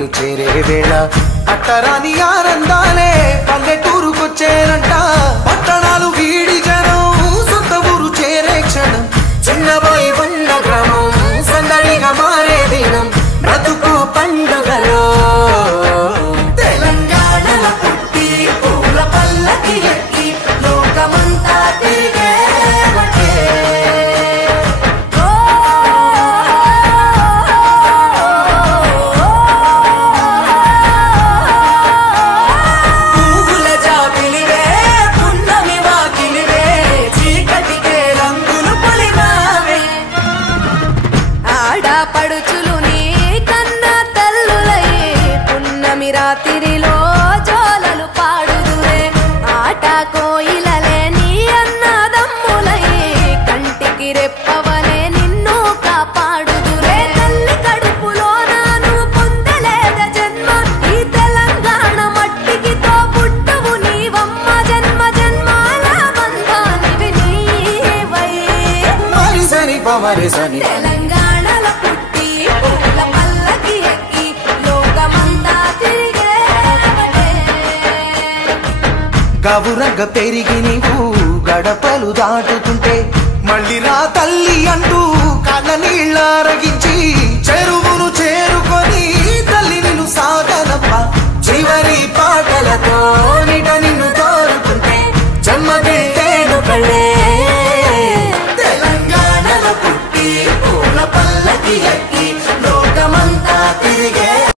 రాత్రిలు చేరే వేళ అట్టరాని ఆనందాలే పల్లెటూరుకొచ్చేనంట పట్టణాలు వీడి జనం సొంత ఊరు చేరే క్షణం చిన్నబోయి బండ గ్రామం సందడిగా మారే దినం బ్రతుకు పండుగలో తెలంగాణల పుట్టి పూల పల్లకి ఎక్కి లోకమంతా తిరిగే పడుచులు నీ కన్నా తల్లులయ్యే పున్నమి రాత్రిలో జోలలు పాడుదురే ఆట కోయిలలే నీ అన్నదమ్ములయ్యే కంటికి రెప్పవలే నిన్ను కాపాడుదురే తల్లి కడుపులో నాను పొందలేద జన్మ ఈ తెలంగాణ మట్టికి తో పుట్టవు నీవమ్మ జన్మ జన్మాల బంధానివి నీవై మరిసని పమరిసని గవురగ పెరిగి నీవు గడపలు దాటుతుంటే మళ్ళీ రా తల్లి అంటూ కళ్ళ నీళ్ళ అరగించి చెరువును చేరుకొని